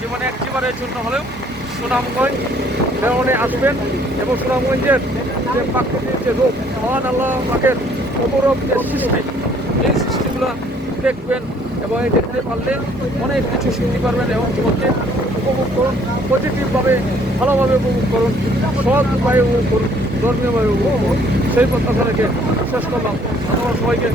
জীবনে একবারের জন্য হলেও সুনামগঞ্জ ভ্রমণে আসবেন এবং সুনামগঞ্জের যে প্রাকৃতিক যে রূপ মহান আল্লাহ পাকের অপরূপ যে সৃষ্টি এই সৃষ্টিগুলো দেখবেন এবং এই দেখতে পারলে অনেক কিছু শিখতে পারবেন এবং জীবনকে উপভোগ করুন পজিটিভভাবে ভালোভাবে উপভোগ করুন সৎ উপায়ে উপভোগ করুন ধর্মীয়ভাবে উপভোগ করুন সেই প্রত্যাশা রেখে শেষ করলাম ধন্যবাদ সবাইকে।